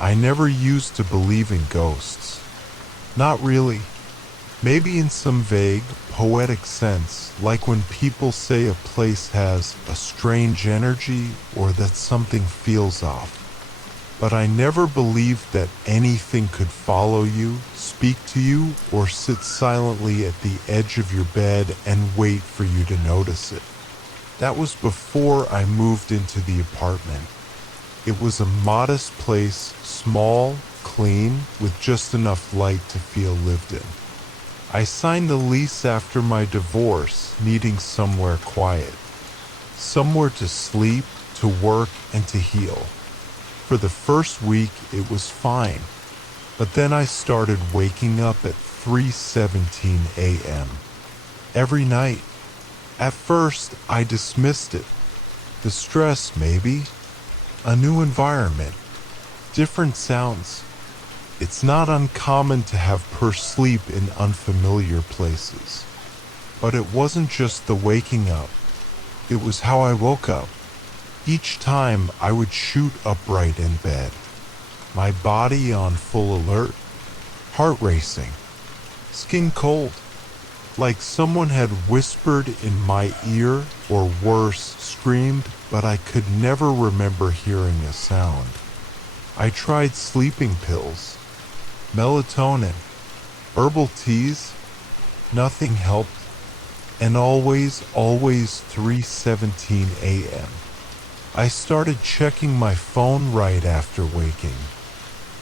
I never used to believe in ghosts. Not really. Maybe in some vague, poetic sense, like when people say a place has a strange energy or that something feels off. But I never believed that anything could follow you, speak to you, or sit silently at the edge of your bed and wait for you to notice it. That was before I moved into the apartment. It was a modest place, small, clean, with just enough light to feel lived in. I signed the lease after my divorce, needing somewhere quiet. Somewhere to sleep, to work, and to heal. For the first week, it was fine. But then I started waking up at 3:17 a.m. every night. At first, I dismissed it. The stress, maybe. A new environment. Different sounds. It's not uncommon to have poor sleep in unfamiliar places. But it wasn't just the waking up. It was how I woke up. Each time I would shoot upright in bed, my body on full alert, heart racing, skin cold, like someone had whispered in my ear or worse, screamed, but I could never remember hearing a sound. I tried sleeping pills, melatonin, herbal teas, nothing helped, and always 3:17 a.m. I started checking my phone right after waking,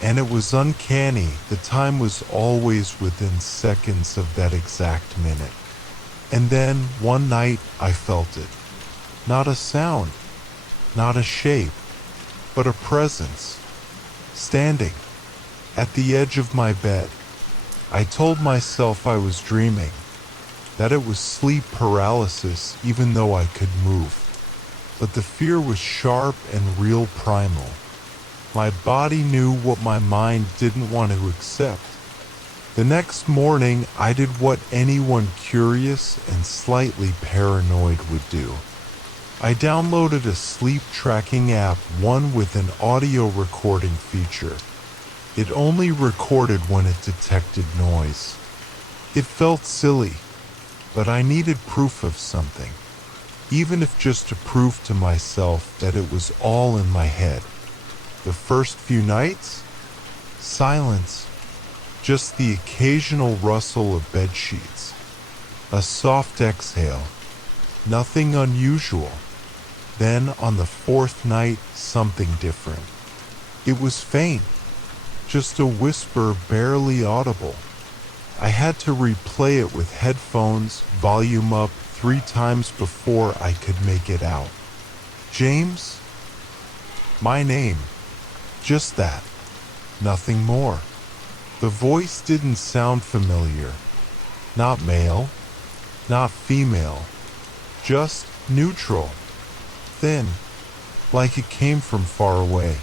and it was uncanny. The time was always within seconds of that exact minute. And then, one night, I felt it. Not a sound, not a shape, but a presence, standing at the edge of my bed. I told myself I was dreaming, that it was sleep paralysis even though I could move. But the fear was sharp and real, primal. My body knew what my mind didn't want to accept. The next morning, I did what anyone curious and slightly paranoid would do. I downloaded a sleep tracking app, one with an audio recording feature. It only recorded when it detected noise. It felt silly, but I needed proof of something. Even if just to prove to myself that it was all in my head. The first few nights? Silence. Just the occasional rustle of bed sheets. A soft exhale. Nothing unusual. Then, on the fourth night, something different. It was faint. Just a whisper, barely audible. I had to replay it with headphones, volume up, 3 times before I could make it out. James? My name. Just that. Nothing more. The voice didn't sound familiar. Not male. Not female. Just neutral. Thin. Like it came from far away.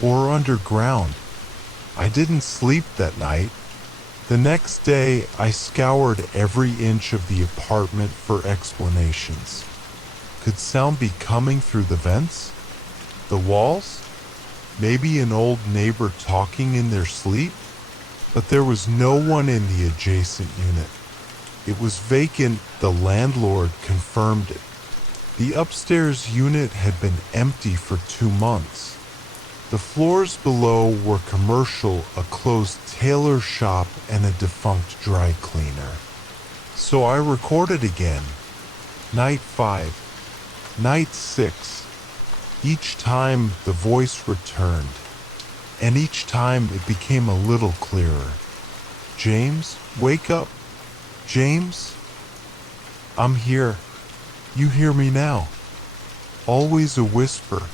Or underground. I didn't sleep that night. The next day, I scoured every inch of the apartment for explanations. Could sound be coming through the vents? The walls? Maybe an old neighbor talking in their sleep? But there was no one in the adjacent unit. It was vacant. The landlord confirmed it. The upstairs unit had been empty for 2 months. The floors below were commercial, a closed tailor shop, and a defunct dry cleaner. So I recorded again. Night 5. Night 6. Each time the voice returned, and each time it became a little clearer. James, wake up. James? I'm here. You hear me now. Always a whisper.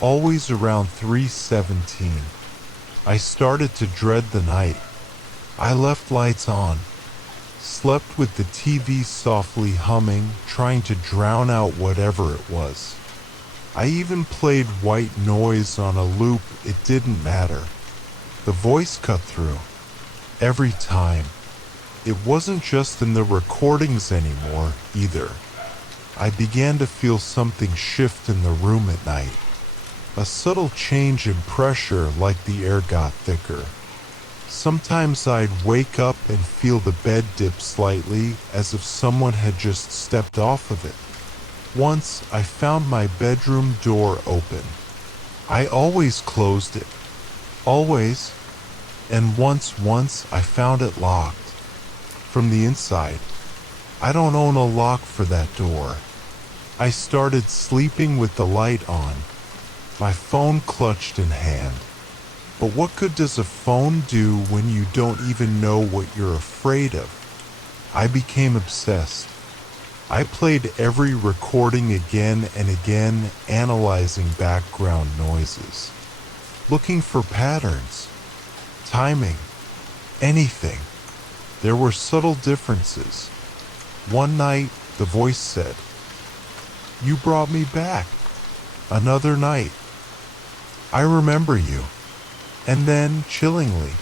Always around 3:17. I started to dread the night. I left lights on. Slept with the TV softly humming, trying to drown out whatever it was. I even played white noise on a loop. It didn't matter. The voice cut through. Every time. It wasn't just in the recordings anymore, either. I began to feel something shift in the room at night. a subtle change in pressure like the air got thicker. Sometimes I'd wake up and feel the bed dip slightly as if someone had just stepped off of it. Once I found my bedroom door open. I always closed it. Always. And once I found it locked. From the inside. I don't own a lock for that door. I started sleeping with the light on, my phone clutched in hand. But what good does a phone do when you don't even know what you're afraid of? I became obsessed. I played every recording again and again, analyzing background noises, looking for patterns, timing, anything. There were subtle differences. One night, the voice said, "You brought me back. Another night. I remember you." And then, chillingly,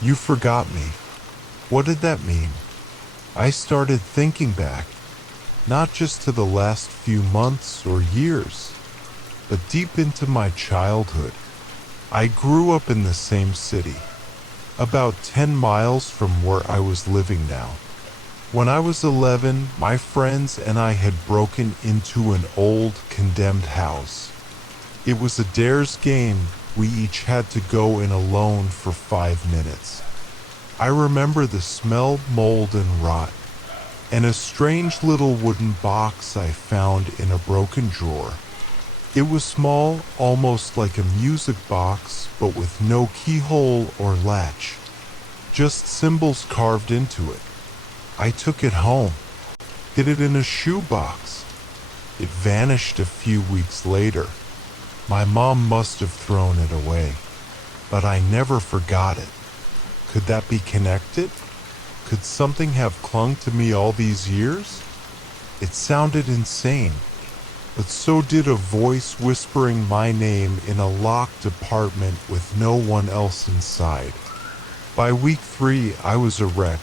"You forgot me." What did that mean? I started thinking back, not just to the last few months or years, but deep into my childhood. I grew up in the same city, about 10 miles from where I was living now. When I was 11, my friends and I had broken into an old, condemned house. It was a dares game. We each had to go in alone for 5 minutes. I remember the smell, mold, and rot, and a strange little wooden box I found in a broken drawer. It was small, almost like a music box, but with no keyhole or latch, just symbols carved into it. I took it home, hid it in a shoebox. It vanished a few weeks later. My mom must have thrown it away, but I never forgot it. Could that be connected? Could something have clung to me all these years? It sounded insane, but so did a voice whispering my name in a locked apartment with no one else inside. By week 3, I was a wreck.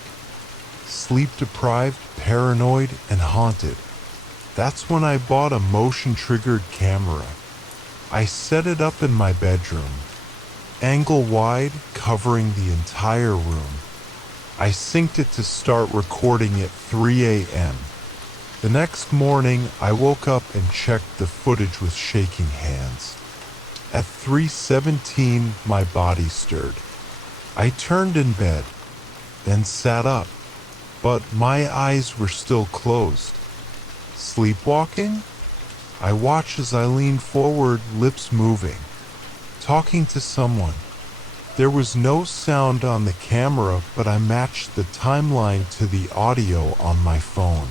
Sleep-deprived, paranoid, and haunted. That's when I bought a motion-triggered camera. I set it up in my bedroom, angle-wide, covering the entire room. I synced it to start recording at 3 a.m. The next morning, I woke up and checked the footage with shaking hands. At 3:17, my body stirred. I turned in bed, then sat up, but my eyes were still closed. Sleepwalking? I watched as I leaned forward, lips moving, talking to someone. There was no sound on the camera, but I matched the timeline to the audio on my phone.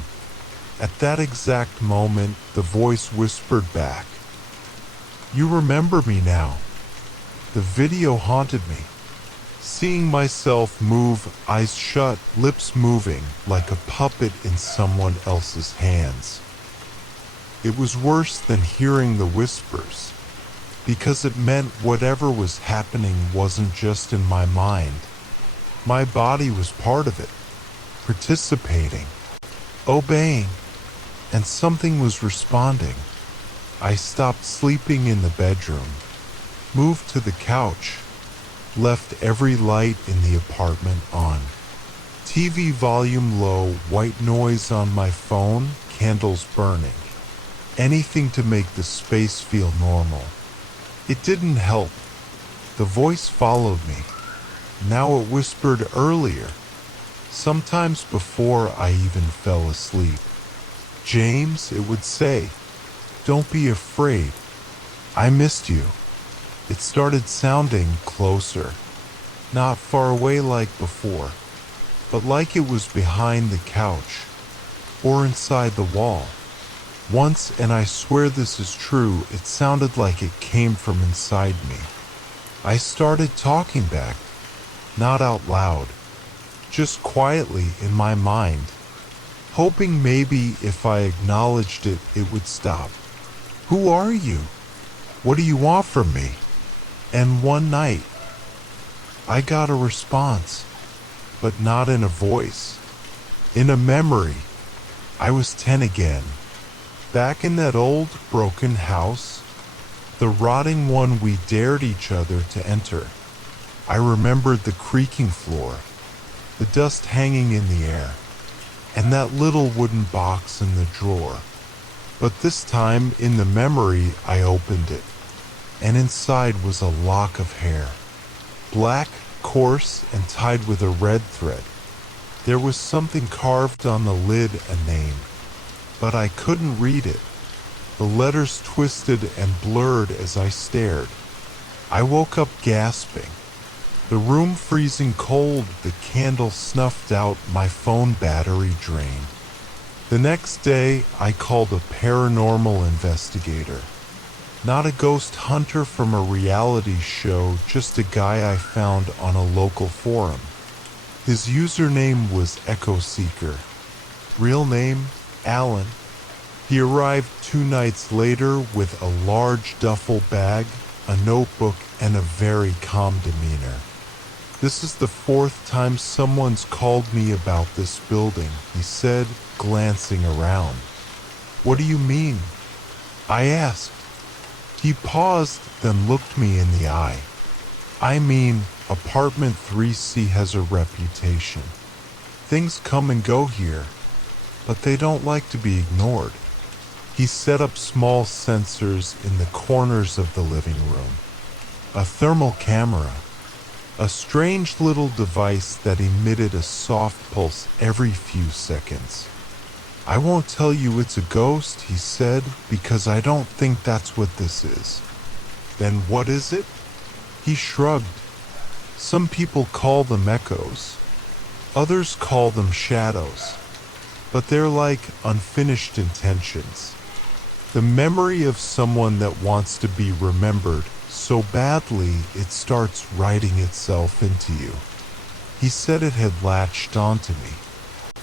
At that exact moment, the voice whispered back, "You remember me now." The video haunted me. Seeing myself move, eyes shut, lips moving, like a puppet in someone else's hands. It was worse than hearing the whispers, because it meant whatever was happening wasn't just in my mind. My body was part of it, participating, obeying, and something was responding. I stopped sleeping in the bedroom, moved to the couch, left every light in the apartment on. TV volume low, white noise on my phone, candles burning. Anything to make the space feel normal. It didn't help. The voice followed me. Now it whispered earlier, sometimes before I even fell asleep. "James," it would say, "don't be afraid. I missed you." It started sounding closer, not far away like before, but like it was behind the couch or inside the wall. Once, and I swear this is true, it sounded like it came from inside me. I started talking back, not out loud, just quietly in my mind, hoping maybe if I acknowledged it, it would stop. "Who are you? What do you want from me?" And one night, I got a response, but not in a voice, in a memory. I was 10 again. Back in that old, broken house, The rotting one we dared each other to enter. I remembered the creaking floor, the dust hanging in the air, and that little wooden box in the drawer. But this time, in the memory, I opened it, and inside was a lock of hair. Black, coarse, and tied with a red thread. There was something carved on the lid, a name, but I couldn't read it. The letters twisted and blurred as I stared. I woke up gasping. The room freezing cold, the candle snuffed out, my phone battery drained. The next day, I called a paranormal investigator. Not a ghost hunter from a reality show, just a guy I found on a local forum. His username was Echo Seeker. Real name, Alan. He arrived 2 nights later with a large duffel bag, a notebook, and a very calm demeanor. This is the 4th time someone's called me about this building, he said, glancing around. What do you mean? I asked. He paused, then looked me in the eye. I mean, apartment 3C has a reputation. Things come and go here, but they don't like to be ignored. He set up small sensors in the corners of the living room. A thermal camera. A strange little device that emitted a soft pulse every few seconds. I won't tell you it's a ghost, he said, because I don't think that's what this is. Then what is it? He shrugged. Some people call them echoes. Others call them shadows. But they're like unfinished intentions. The memory of someone that wants to be remembered so badly it starts writing itself into you. He said it had latched onto me.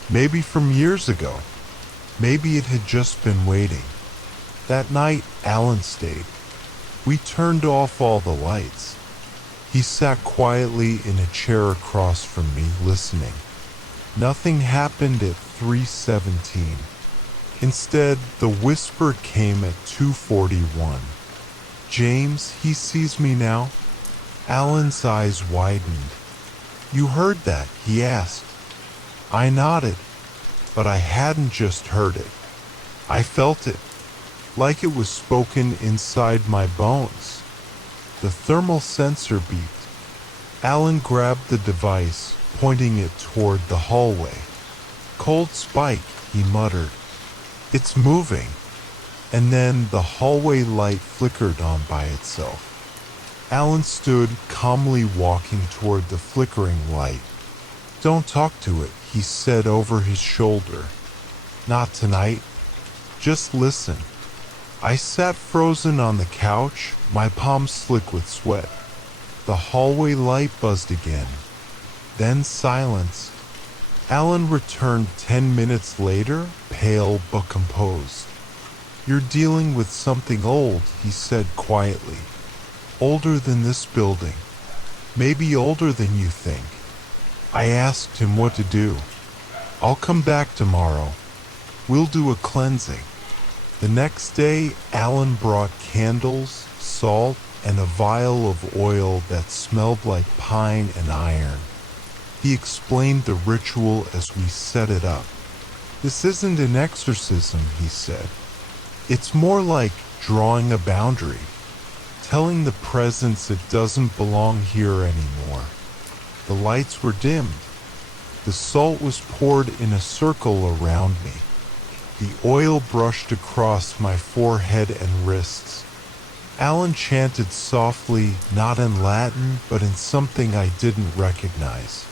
Maybe from years ago. Maybe it had just been waiting. That night, Alan stayed. We turned off all the lights. He sat quietly in a chair across from me, listening. Nothing happened at 3:17. Instead, the whisper came at 2:41. James, he sees me now. Alan's eyes widened. You heard that? He asked. I nodded, but I hadn't just heard it. I felt it, like it was spoken inside my bones. The thermal sensor beeped. Alan grabbed the device, pointing it toward the hallway. Cold spike, he muttered. It's moving. And then the hallway light flickered on by itself. Alan stood calmly walking toward the flickering light. Don't talk to it, he said over his shoulder. Not tonight. Just listen. I sat frozen on the couch, my palms slick with sweat. The hallway light buzzed again. Then silence. Alan returned 10 minutes later, pale but composed. You're dealing with something old, he said quietly. Older than this building. Maybe older than you think. I asked him what to do. I'll come back tomorrow. We'll do a cleansing. The next day, Alan brought candles, salt, and a vial of oil that smelled like pine and iron. He explained the ritual as we set it up. This isn't an exorcism, he said. It's more like drawing a boundary, telling the presence it doesn't belong here anymore. The lights were dimmed. The salt was poured in a circle around me. The oil brushed across my forehead and wrists. Alan chanted softly, not in Latin, but in something I didn't recognize.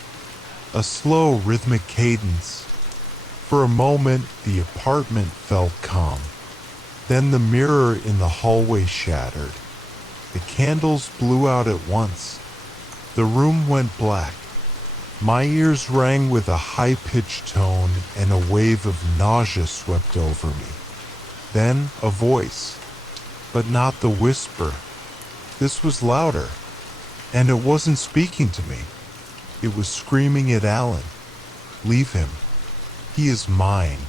A slow, rhythmic cadence. For a moment, the apartment felt calm. Then the mirror in the hallway shattered. The candles blew out at once. The room went black. My ears rang with a high-pitched tone, and a wave of nausea swept over me. Then a voice, but not the whisper. This was louder, and it wasn't speaking to me. It was screaming at Alan. Leave him. He is mine.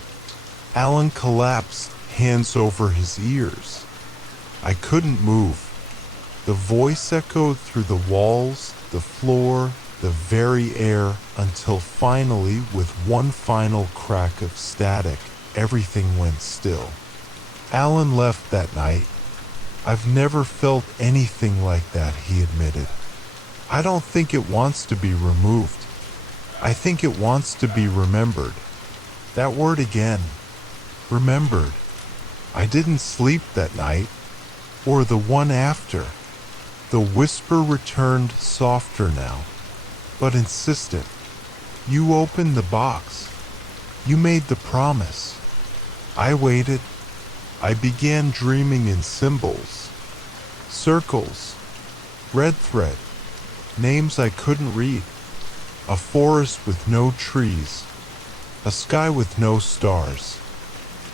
Alan collapsed, hands over his ears. I couldn't move. The voice echoed through the walls, the floor, the very air, until finally, with one final crack of static, everything went still. Alan left that night. I've never felt anything like that, he admitted. I don't think it wants to be removed. I think it wants to be remembered. That word again. Remembered. I didn't sleep that night, or the one after. The whisper returned softer now, but insistent. You opened the box. You made the promise. I waited. I began dreaming in symbols, circles, red thread, names I couldn't read, a forest with no trees, a sky with no stars,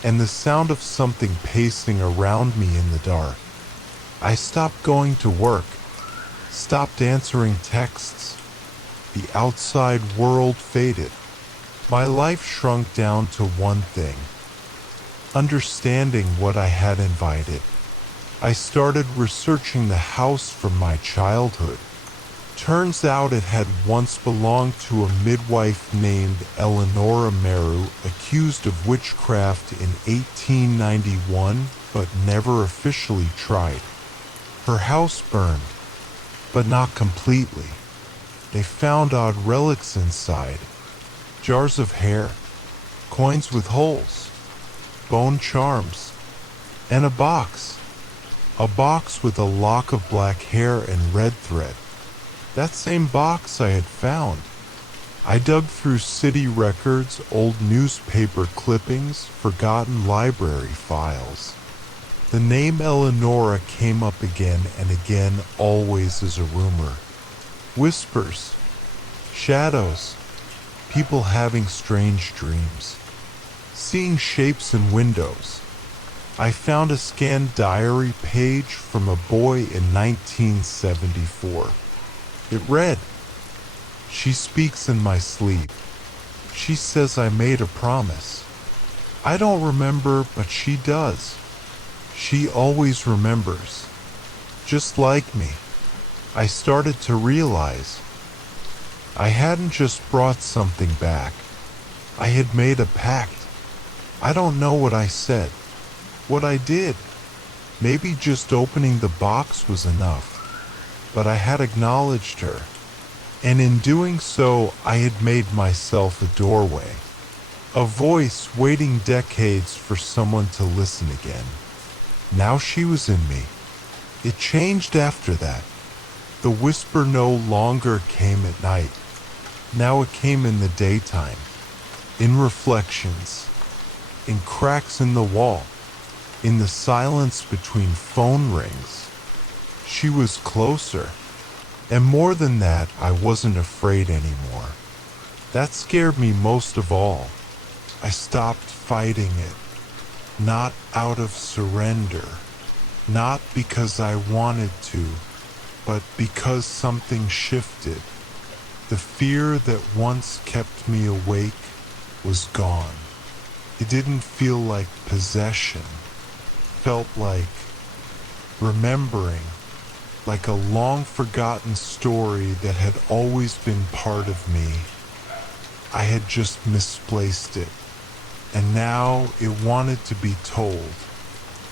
and the sound of something pacing around me in the dark. I stopped going to work, stopped answering texts. The outside world faded. My life shrunk down to one thing: understanding what I had invited. I started researching the house from my childhood. Turns out it had once belonged to a midwife named Eleonora Meru, accused of witchcraft in 1891, but never officially tried. Her house burned, but not completely. They found odd relics inside: jars of hair, coins with holes, bone charms, and a box with a lock of black hair and red thread. That same box I had found. I dug through city records, old newspaper clippings, forgotten library files. The name Eleonora came up again and again, always as a rumor. Whispers, shadows, people having strange dreams, seeing shapes in windows. I found a scanned diary page from a boy in 1974. It read, "She speaks in my sleep. She says I made a promise. I don't remember, but she does. She always remembers. Just like me." I started to realize I hadn't just brought something back. I had made a pact. I don't know what I said, what I did. Maybe just opening the box was enough. But I had acknowledged her, and in doing so, I had made myself a doorway, a voice waiting decades for someone to listen again. Now she was in me. It changed after that. The whisper no longer came at night. Now it came in the daytime, in reflections, in cracks in the wall, in the silence between phone rings. She was closer. And more than that, I wasn't afraid anymore. That scared me most of all. I stopped fighting it. Not out of surrender. Not because I wanted to, but because something shifted. The fear that once kept me awake was gone. It didn't feel like possession. Felt like remembering, like a long-forgotten story that had always been part of me. I had just misplaced it, and now it wanted to be told.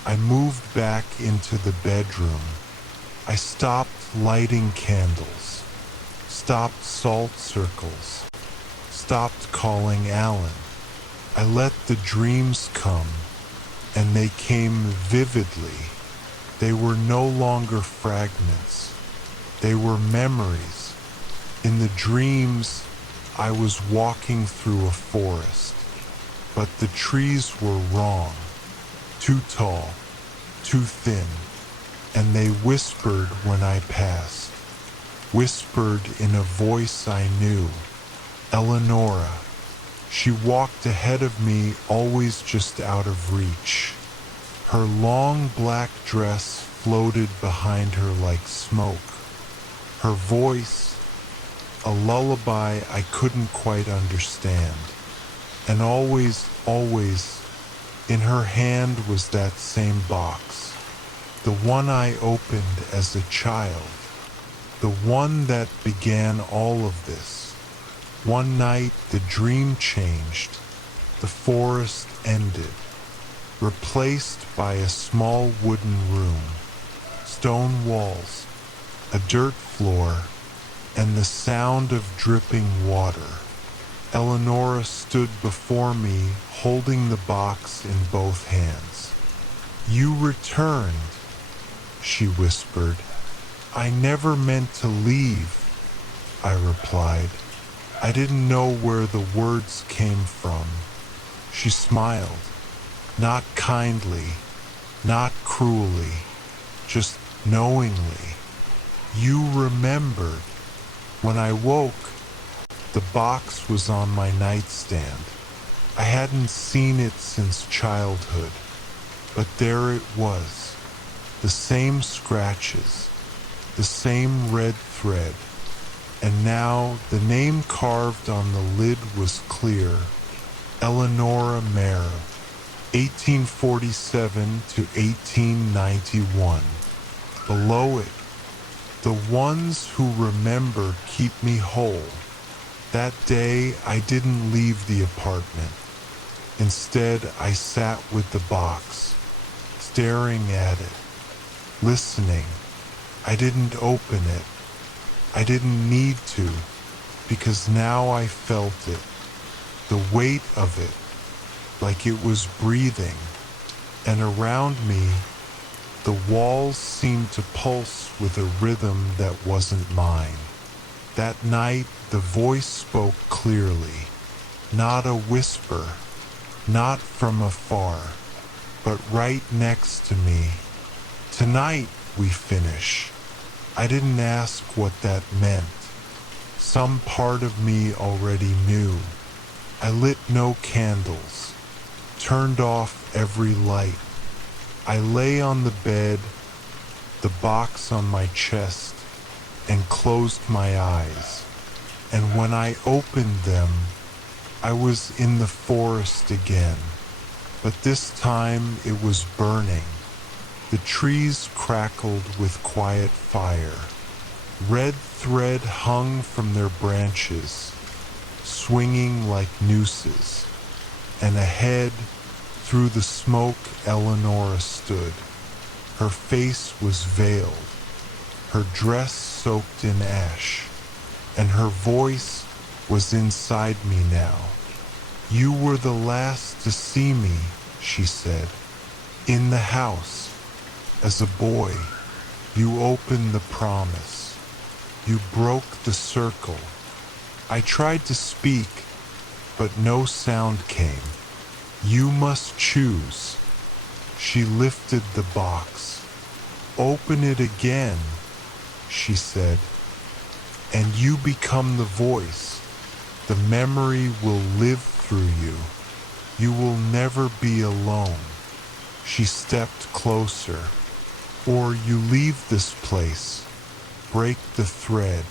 I moved back into the bedroom. I stopped lighting candles, stopped salt circles, stopped calling Alan. I let the dreams come, and they came vividly. They were no longer fragments. They were memories. In the dreams, I was walking through a forest, but the trees were wrong. Too tall, too thin, and they whispered when I passed. Whispered in a voice I knew. Eleonora. She walked ahead of me, always just out of reach. Her long black dress floated behind her like smoke. Her voice, a lullaby I couldn't quite understand. And always, in her hand was that same box. the one I opened as a child, the one that began all of this. One night the dream changed, the forest ended, replaced by a small wooden room, stone walls, a dirt floor, and the sound of dripping water. Eleonora stood before me, holding the box in both hands. "You returned," she whispered. "I never meant to leave," I replied. I didn't know where the words came from. She smiled, not kindly, not cruelly, just knowingly. "You remembered." When I woke, the box was on my nightstand. I hadn't seen it since childhood, but there it was, the same scratches, the same red thread, and now the name carved on the lid was clear: Eleonora Mare, 1847 to 1891. Below it, "The ones who remember keep me whole." That day I didn't leave the apartment. Instead, I sat with the box, staring at it, listening. I didn't open it. I didn't need to, because now I felt it, the weight of it, like it was breathing. And around me, the walls seemed to pulse with a rhythm that wasn't mine. That night, the voice spoke clearly, not a whisper, not from afar, but right next to me. "Tonight we finish." I didn't ask what that meant. Some part of me already knew. I lit no candles, turned off every light. I lay on the bed, the box on my chest, and closed my eyes. And when I opened them, I was in the forest again. But this time it was burning. The trees crackled with quiet fire. Red thread hung from their branches, swinging like nooses. And ahead, through the smoke, Eleonora stood. Her face was veiled, her dress soaked in ash, and her voice was inside me now. "You were the last to see me," she said. "In the house, as a boy, you opened the promise. You broke the circle. I tried to speak, but no sound came. You must choose." She lifted the box. "Open it again," she said, "and you become the voice. The memory will live through you. You will never be alone." She stepped closer. "Or you leave this place, break the thread,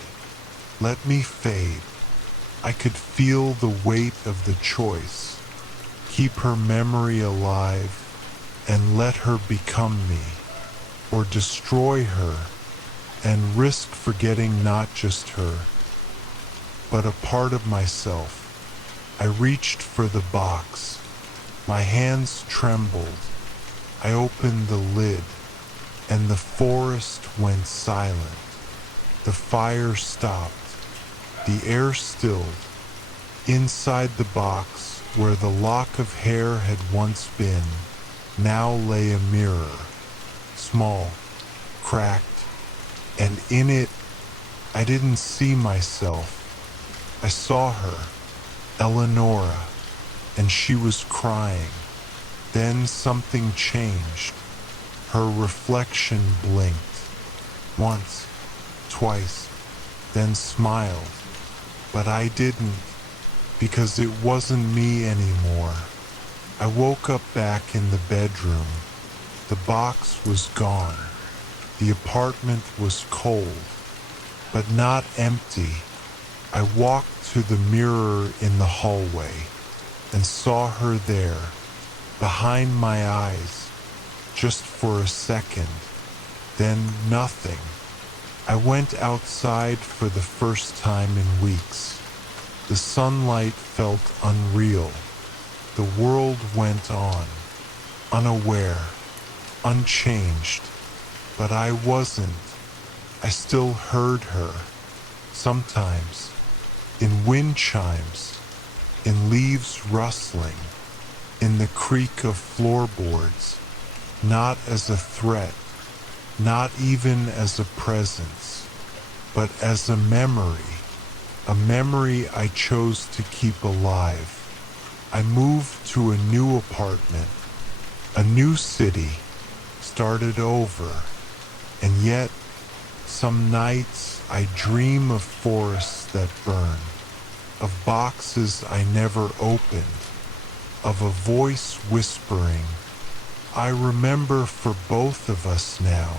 let me fade." I could feel the weight of the choice. Keep her memory alive and let her become me, or destroy her and risk forgetting not just her, but a part of myself. I reached for the box. My hands trembled. I opened the lid, and the forest went silent. The fire stopped. The air stilled. Inside the box, where the lock of hair had once been, now lay a mirror, small, cracked, and in it, I didn't see myself. I saw her, Eleonora, and she was crying. Then something changed. Her reflection blinked. Once, twice, then smiled. But I didn't, because it wasn't me anymore. I woke up back in the bedroom. The box was gone. The apartment was cold, but not empty. I walked to the mirror in the hallway and saw her there, behind my eyes, just for a second. Then nothing. I went outside for the first time in weeks. The sunlight felt unreal. The world went on, unaware, unchanged. But I wasn't. I still heard her. Sometimes, in wind chimes, in leaves rustling, in the creak of floorboards, not as a threat, not even as a presence, but as a memory I chose to keep alive. I moved to a new apartment, a new city, started over, and yet some nights I dream of forests that burn, of boxes I never opened, of a voice whispering, "I remember for both of us now."